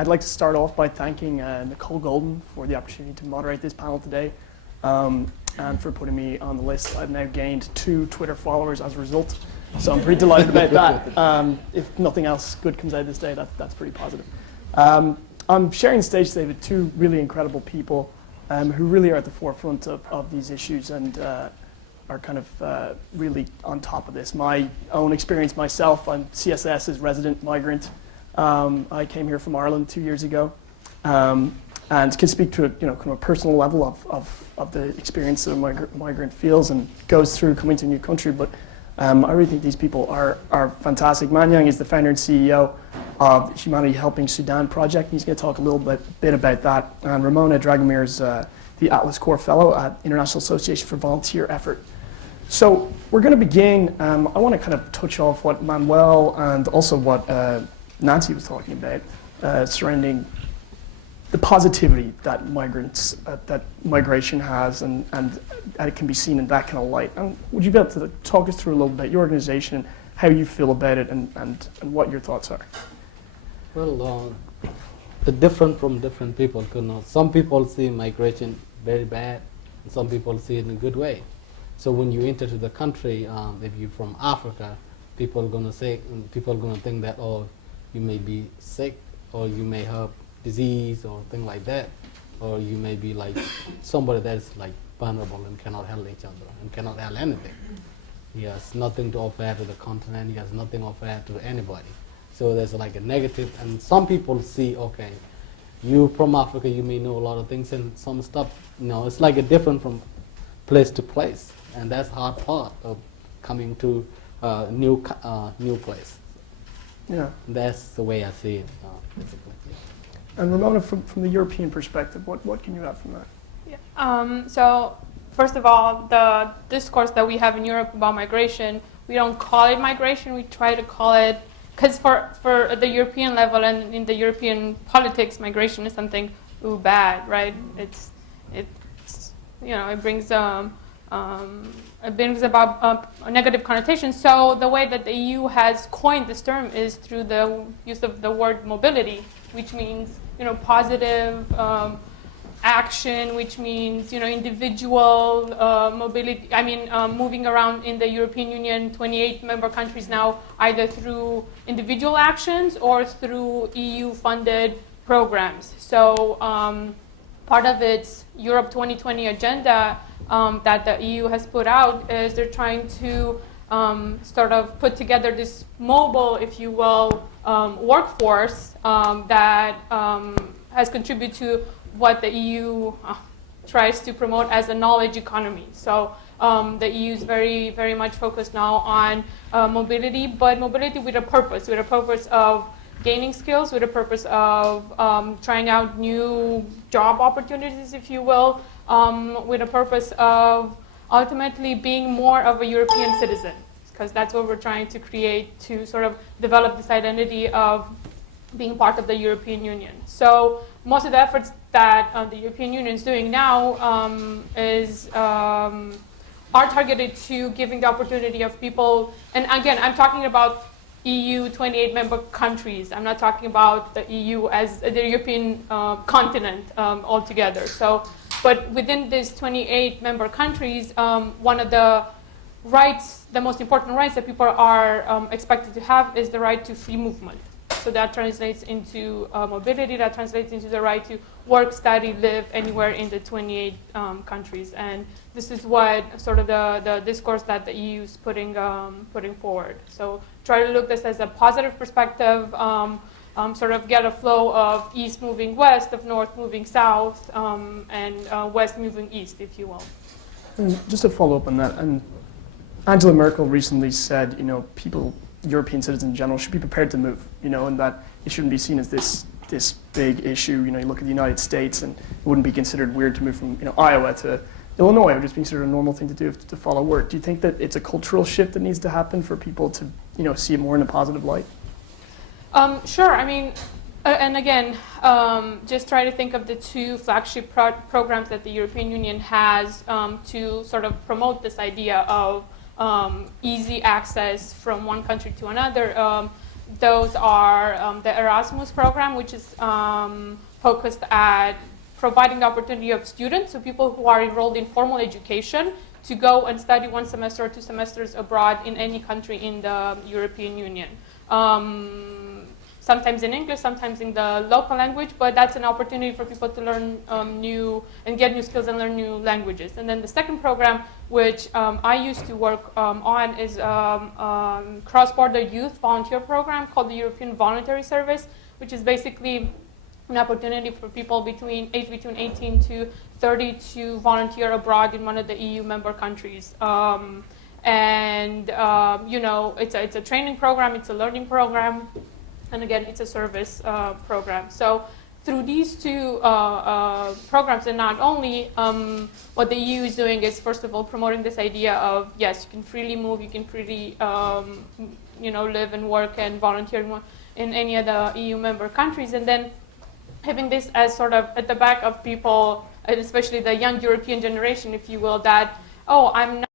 I'd like to start off by thanking Nicole Golden for the opportunity to moderate this panel today, and for putting me on the list. I've now gained 2 Twitter followers as a result, so I'm pretty delighted about that. If nothing else good comes out of this day, that's pretty positive. I'm sharing the stage today with 2 really incredible people who really are at the forefront of these issues and are kind of really on top of this. My own experience myself, I'm CSIS's resident migrant. I came here from Ireland 2 years ago, and can speak to kind of a personal level of the experience that a migrant feels and goes through coming to a new country. But I really think these people are fantastic. Man Young is the founder and CEO of Humanity Helping Sudan Project. He's going to talk a little bit about that. And Ramona Dragomir is the Atlas Core Fellow at International Association for Volunteer Effort. So we're going to begin. I want to kind of touch off what Manuel and also what Nancy was talking about surrounding the positivity that that migration has, and it can be seen in that kind of light. And would you be able to talk us through a little bit your organization and how you feel about it and what your thoughts are? Well, it's different from different people. Some people see migration very bad, and some people see it in a good way. So when you enter to the country, if you're from Africa, people are going to think that, oh, you may be sick, or you may have disease or thing like that, or you may be like somebody that's like vulnerable and cannot help each other and cannot help anything. He has nothing to offer to the continent. He has nothing to offer to anybody. So there's like a negative, and some people see, okay, you from Africa, you may know a lot of things and some stuff. It's like a different from place to place, and that's hard part of coming to a new place. Yeah, that's the way I see it, basically. Yeah. And Ramona, from the European perspective, what can you add from that? Yeah. So first of all, the discourse that we have in Europe about migration, we don't call it migration. We try to call it, because for the European level and in the European politics, migration is something bad, right? It brings about a negative connotation. So the way that the EU has coined this term is through the use of the word mobility, which means positive action, which means individual mobility. I mean, moving around in the European Union, 28 member countries now, either through individual actions or through EU-funded programs. So part of its Europe 2020 agenda that the EU has put out is they're trying to sort of put together this mobile, if you will, workforce that has contributed to what the EU tries to promote as a knowledge economy. So the EU is very, very much focused now on mobility, but mobility with a purpose of gaining skills, with a purpose of trying out new job opportunities, if you will, with a purpose of ultimately being more of a European citizen, because that's what we're trying to create, to sort of develop this identity of being part of the European Union. So most of the efforts that the European Union is doing now are targeted to giving the opportunity of people, and again, I'm talking about EU 28 member countries. I'm not talking about the EU as the European continent altogether. So, but within these 28 member countries, one of the rights, the most important rights that people are expected to have is the right to free movement. So that translates into mobility, that translates into the right to work, study, live anywhere in the 28 countries. And this is what sort of the discourse that the EU is putting forward. So try to look at this as a positive perspective, sort of get a flow of east moving west, of north moving south, and west moving east, if you will. And just to follow up on that, and Angela Merkel recently said, European citizens in general should be prepared to move, and that it shouldn't be seen as this big issue. You look at the United States, and it wouldn't be considered weird to move from Iowa to Illinois. It would just be considered a normal thing to do to follow work. Do you think that it's a cultural shift that needs to happen for people to see it more in a positive light? Sure. I mean, and again, just try to think of the 2 flagship programs that the European Union has to sort of promote this idea of easy access from one country to another. Those are the Erasmus program, which is focused at providing the opportunity of students, so people who are enrolled in formal education, to go and study 1 semester or 2 semesters abroad in any country in the European Union. Sometimes in English, sometimes in the local language, but that's an opportunity for people to learn new and get new skills and learn new languages. And then the second program, which I used to work on, is cross-border youth volunteer program called the European Voluntary Service, which is basically an opportunity for people between 18 to 30 to volunteer abroad in one of the EU member countries. It's a training program, it's a learning program, and again, it's a service program. So through these two programs, and not only, what the EU is doing is, first of all, promoting this idea of, yes, you can freely move, you can freely live and work and volunteer in any of the EU member countries, and then having this as sort of at the back of people, and especially the young European generation, if you will, that, oh, I'm not